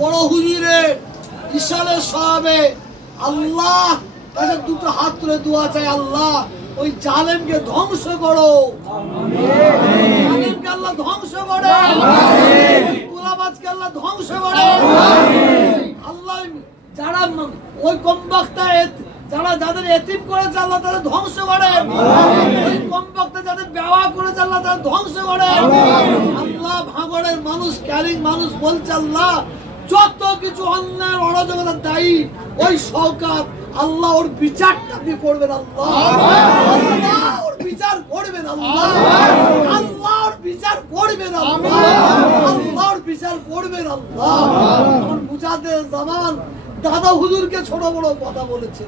বড় হুজুরের ইশারে সহাবে আল্লাহ কাছে দুটো হাত তুলে দোয়া চাই আল্লাহ ওই জালেমকে ধ্বংস করো। আল্লাহ ধ্বংস করে। আল্লাহ ধ্বংস করে। আল্লাহ যারা ওই কমবক্তা যারা যাদের এতিম করেছে, আল্লাহ তাদের ধ্বংস করে। ওই কমবক্তা যাদের ব্যবহার করেছে, আল্লাহ তাদের ধ্বংস করে। আল্লাহ ভাঙড়ের মানুষ ক্যারিং মানুষ বলছে, আল্লাহ যত কিছু অন্যায় অরাজকতার দায়ী ওই সরকার আল্লাহ ওর বিচারটা আপনি করবেন আল্লাহ। আল্লাহ ওর বিচার করবেন আল্লাহ। আল্লাহ ওর বিচার করবেন আল্লাহ। আল্লাহ ওর বিচার করবেন আল্লাহ। আমার মুজাদের জামান দাদা হুজুরকে ছোট বড় কথা বলেছে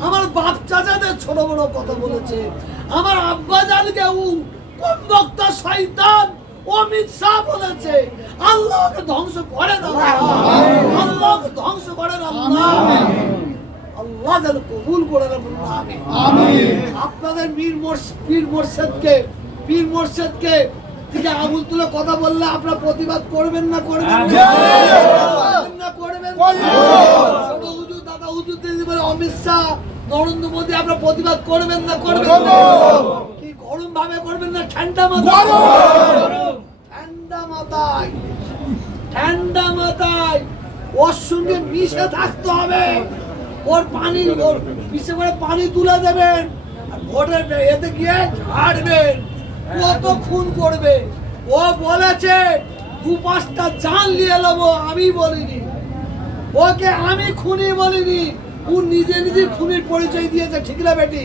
আমার বাপ চাচাদের ছোট বড় কথা বলেছে আমার আব্বা জানকে কোন বক্তা শয়তান অমিত শাহ বলেছে আল্লাহকে ধ্বংস করেন আল্লাহ। আল্লাহকে ধ্বংস করেন আল্লাহ। আল্লাহ যেন কবুল করে আপনাদের মীর পীর মোর্শেদকে পীর মোর্শেদকে থেকে আবুল তুলে কথা বললে আপনারা প্রতিবাদ করবেন না করবেন না? করবেন ছোট হুজুর দাদা হুজুর দিদি বলে অমিত শাহ নরেন্দ্র মোদী আপনারা প্রতিবাদ করবেন না করবেন কি গরম ভাবে করবেন না? ঠান্ডা ঠান্ডা মাথায়। ঠান্ডা মাথায়। ওর সঙ্গে মিশে থাকতে হবে। ওর পানি ওর করে পানি তুলে দেবেন। ভোটের এতে গিয়ে ছাড়বেন কত খুন করবে? ও বলেছে, দু পাঁচটা জান নিয়ে নেব, আমি বলিনি। ওকে আমি খুনি বলিনি। ও নিজে নিজে খুনির পরিচয় দিয়েছে, ঠিক না বেটি?